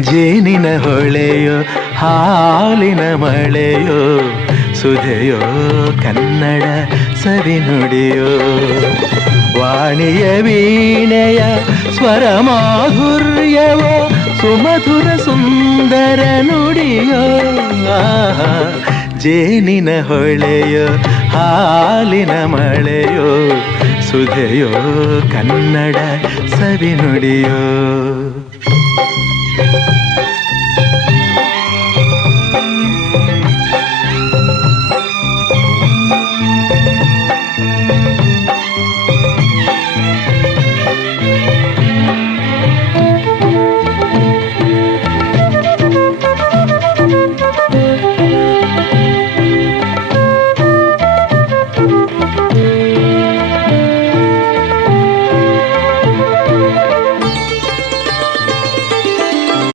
ಜೇನಿನ ಹೊಳೆಯೋ ಹಾಲಿನ ಮಳೆಯೋ ಸುಧೆಯೋ ಕನ್ನಡ ಸವಿನುಡಿಯೋ ವಾಣಿಯ ವೀಣೆಯ ಸ್ವರ ಮಾಧುರ್ಯವೋ ಸುಮಧುರ ಸುಂದರ ನುಡಿಯೋ ಜೇನಿನ ಹೊಳೆಯೋ ಹಾಲಿನ ಮಳೆಯೋ ಸುಧೆಯೋ ಕನ್ನಡ ಸವಿನುಡಿಯೋ